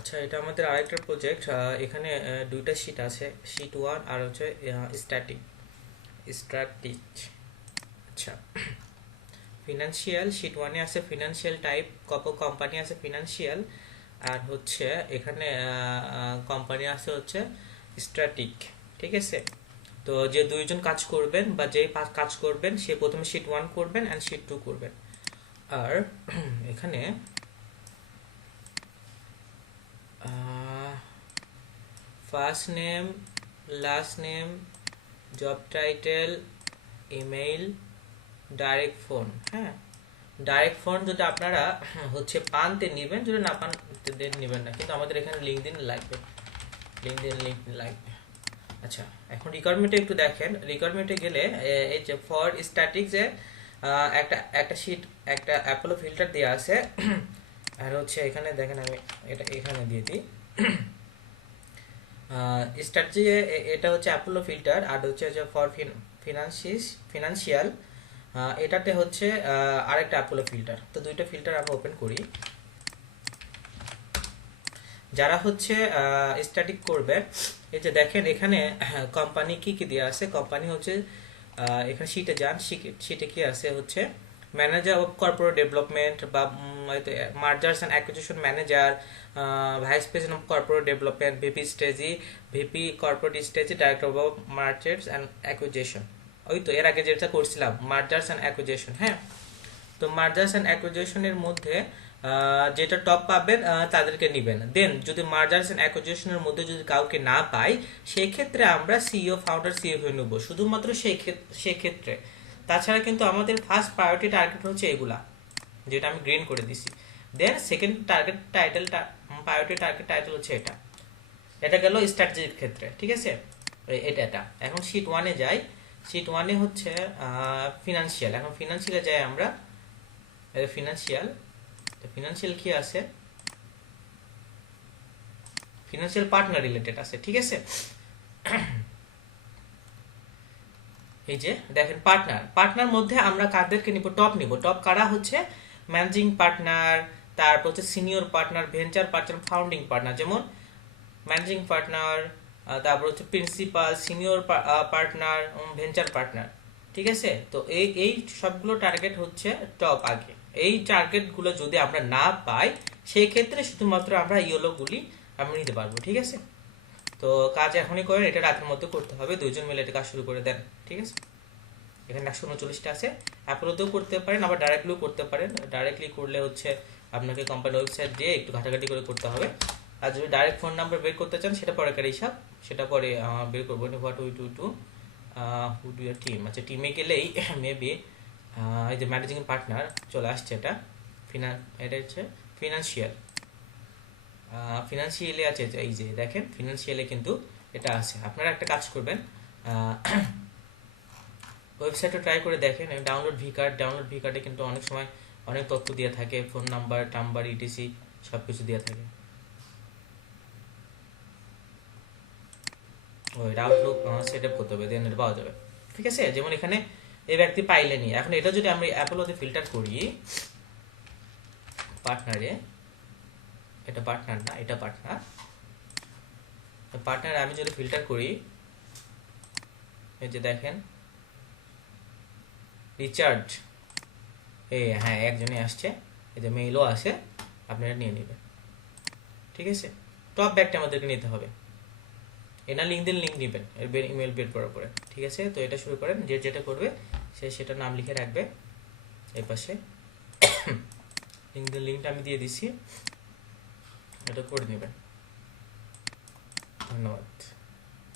আচ্ছা, এটা আমাদের আরেকটা প্রজেক্ট। এখানে দুইটা শিট আছে, শিট 1 আর হচ্ছে স্ট্যাটিক স্ট্র্যাটিক। আচ্ছা, ফিনান্সিয়াল শিট 1 এ আছে ফিনান্সিয়াল টাইপ, কোম্পানি আছে ফিনান্সিয়াল, আর হচ্ছে এখানে কোম্পানি আছে হচ্ছে স্ট্র্যাটিক। ঠিক আছে, তো যে দুইজন কাজ করবেন বা যে কাজ করবেন সে প্রথমে শিট 1 করবেন অ্যান্ড শিট 2 করবেন। আর এখানে first name, last name, job title, email, direct phone. হ্যাঁ, ডাইরেক্ট ফোন যদি আপনারা হচ্ছে পান তে নেবেন, যদি না পান দেন নেবেন না, কিন্তু আমাদের এখানে লিঙ্কডিন লাগবে, লিঙ্কডিন লাগবে। আচ্ছা, এখন রিকোয়ারমেন্টে একটু দেখেন। রিকোয়ারমেন্টে গেলে এই যে ফর স্ট্যাটিক যে একটা একটা শিট, একটা অ্যাপোলো ফিল্টার দেওয়া আছে। আর হচ্ছে এখানে দেখেন, আমি এটা এখানে দিয়ে দিই। স্ট্র্যাটেজি এটা হচ্ছে অ্যাপোলো ফিল্টার, আর হচ্ছে যে ফর ফিনান্সিয়াল এটাতে হচ্ছে আরেকটা অ্যাপোলো ফিল্টার। তো দুইটা ফিল্টার আমরা ওপেন করি। যারা হচ্ছে স্ট্যাটিক করবে, এই যে দেখেন এখানে কোম্পানি কি কি দেওয়া আছে। কোম্পানি হচ্ছে এখানে শিটে যান, শিটে কি আছে হচ্ছে ম্যানেজার অফ কর্পোরেট ডেভেলপমেন্ট বা mergers and acquisition manager, vice president of corporate development, VP corporate strategy, director of mergers and acquisition. ওই তো এর আগে যেটা করছিলাম মার্জার্স অ্যান্ড অ্যাকুইজিশন। হ্যাঁ, তো মার্জার্স অ্যান্ড অ্যাকুইজিশনের মধ্যে যেটা টপ পাবেন তাদেরকে নেবেন। দেন যদি মার্জার্স অ্যান্ড অ্যাকুইজিশনের মধ্যে যদি কাউকে না পাই, সেই ক্ষেত্রে আমরা সিইও, ফাউন্ডার, সিইও নেব, শুধুমাত্র সেই ক্ষেত্রে। তাছাড়া কিন্তু আমাদের ফার্স্ট প্রায়োরিটি টার্গেট হচ্ছে এগুলা, যেটা আমি গ্রিন করে দিছি। দেন সেকেন্ড টার্গেট টাইটেলটা, প্রায়োরিটি টার্গেট টাইটেল হচ্ছে এটা। এটা গেল স্ট্র্যাটেজির ক্ষেত্রে। ঠিক আছে, এটা এখন শিট 1-এ যাই। শিট 1-এ হচ্ছে ফিনান্সিয়াল। এখন ফিনান্সিয়ালে যাই আমরা। ফিনান্সিয়াল কি আছে, ফিনান্সিয়াল পার্টনার রিলেটেড আছে। ঠিক আছে, এই যে দেখেন পার্টনার মধ্যে আমরা কাদেরকে নিব, টপ কারা হচ্ছে ম্যানেজিং পার্টনার, তারপর হচ্ছে senior partner, venture partner, founding partner. যেমন ম্যানেজিং পার্টনার, তারপর হচ্ছে principal, senior partner, venture partner. ঠিক আছে, তো এই সবগুলো টার্গেট হচ্ছে টপ আগে। এই টার্গেটগুলো যদি আমরা না পাই, সেই ক্ষেত্রে শুধুমাত্র আমরা ইয়েলোগুলি আমরা নিতে পারবো। ঠিক আছে, তো কাজ এখনই করেন, এটা রাতের মধ্যে করতে হবে, দুইজন মিলে এটা কাজ শুরু করে দেন। ঠিক আছে, এখানে 139টা আছে। অ্যাপোলোতেও করতে পারেন, আবার ডাইরেক্টলিও করতে পারেন। ডাইরেক্টলি করলে হচ্ছে আপনাকে কোম্পানির ওয়েবসাইট দিয়ে একটু ঘাটাঘাটি করে করতে হবে। আর যদি ডাইরেক্ট ফোন নাম্বার বের করতে চান, সেটা পরেকার হিসাব, সেটা পরে বের করবো। What we to who do your team. আচ্ছা, টিমে গেলেই মেবি এই যে ম্যানেজিং পার্টনার চলে আসছে। এটা হচ্ছে ফিনান্সিয়ালে আছে। এই যে দেখেন ফিনান্সিয়ালে কিন্তু এটা আছে। আপনারা একটা কাজ করবেন, ওয়েবসাইটে ট্রাই করে দেখেন। ডাউনলোড ভি কার্ডে কিন্তু অনেক সময় অনেক তথ্য দিয়ে থাকে, ফোন নাম্বার, ইটিসি সব কিছু দিয়ে থাকে। ওই আউটলুক সেট আপ করতে হবে, দেন এটা পাওয়া যাবে। ঠিক আছে, যেমন এখানে এই ব্যক্তি পাইলেনি। এখন এটা যদি আমরা অ্যাপোলোতে ফিল্টার করি পার্টনারে, এটা পার্টনার না, এটা পার্টনার আমি যদি ফিল্টার করি, এই যে দেখেন রিচার্ড, হ্যাঁ একজনই আসছে, এই যে মেইলও আছে, আপনারা নিয়ে নেবেন। ঠিক আছে, টপ ব্যাগটা আমাদেরকে নিতে হবে। এনা লিঙ্ক নেবেন ইমেল বের করার পরে। ঠিক আছে, তো এটা শুরু করেন। যেটা করবে সে সেটা নাম লিখে রাখবে এই পাশে। লিঙ্কটা আমি দিয়ে দিছি, এটা করে নেবেন। ধন্যবাদ।